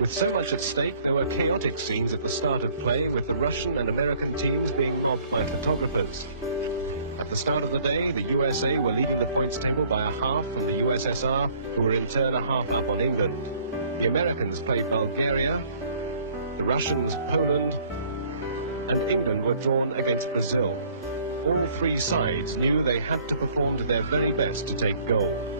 With so much at stake, there were chaotic scenes at the start of play, with the Russian and American teams being mobbed by photographers. At the start of the day, the USA were leading the points table by a half from the USSR, who were in turn a half up on England. The Americans played Bulgaria, the Russians Poland, and England were drawn against Brazil. All three sides knew they had to perform to their very best to take gold.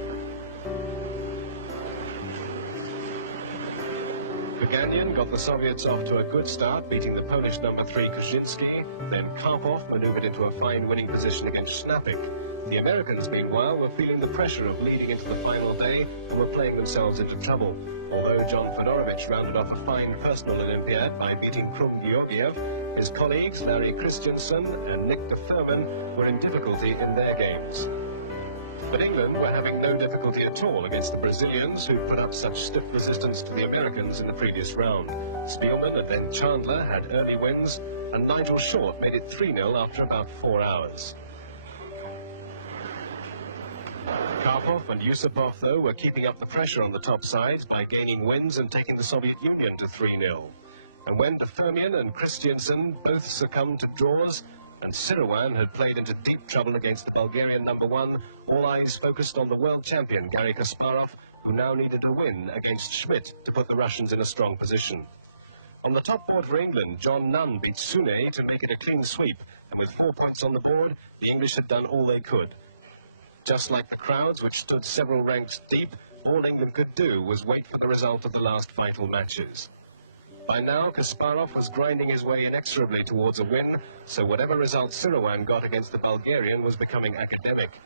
Gagnon got the Soviets off to a good start, beating the Polish number 3 Korchnoi. Then Karpov maneuvered into a fine winning position against Schnapik. The Americans, meanwhile, were feeling the pressure of leading into the final day and were playing themselves into trouble. Although John Fedorovich rounded off a fine personal Olympiad by beating Krum Georgiev, his colleagues Larry Christensen and Nick de Furman were in difficulty in their games. But England were having no difficulty at all against the Brazilians, who put up such stiff resistance to the Americans in the previous round. Spielman and then Chandler had early wins, and Nigel Short made it 3-0 after about 4 hours. Karpov and Yusupov, though, were keeping up the pressure on the top sides by gaining wins and taking the Soviet Union to 3-0. And when de Furman and Christensen both succumbed to draws, and Sirowan had played into deep trouble against the Bulgarian number 1, all eyes focused on the world champion Garry Kasparov, who now needed a win against Schmidt to put the Russians in a strong position. On the top board for England, John Nunn beat Sune to make it a clean sweep, and with 4 points on the board, the English had done all they could. Just like the crowds, which stood several ranks deep, all England could do was wait for the result of the last vital matches. By now, Kasparov was grinding his way inexorably towards a win, so whatever result Sirowan got against the Bulgarian was becoming academic.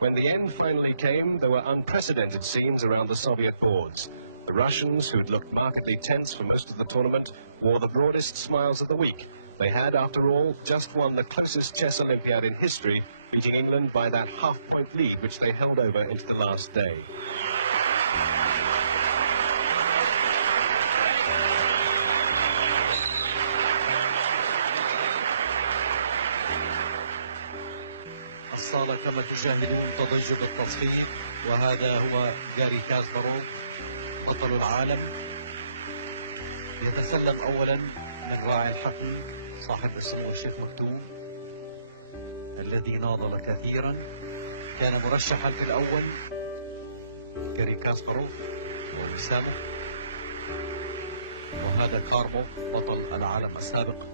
When the end finally came, there were unprecedented scenes around the Soviet boards. The Russians, who'd looked markedly tense for most of the tournament, wore the broadest smiles of the week. They had, after all, just won the closest Chess Olympiad in history, beating England by that half-point lead which they held over into the last day. الصالة كما تشاهدون تضجر التصفيق، وهذا هو جاري كاسباروف بطل العالم يتسلم أولا من راعي الحفل صاحب السمو الشيخ مكتوم الذي ناضل كثيرا، كان مرشحا في الأول جاري كاسباروف ووسامه، وهذا كاربوف بطل العالم السابق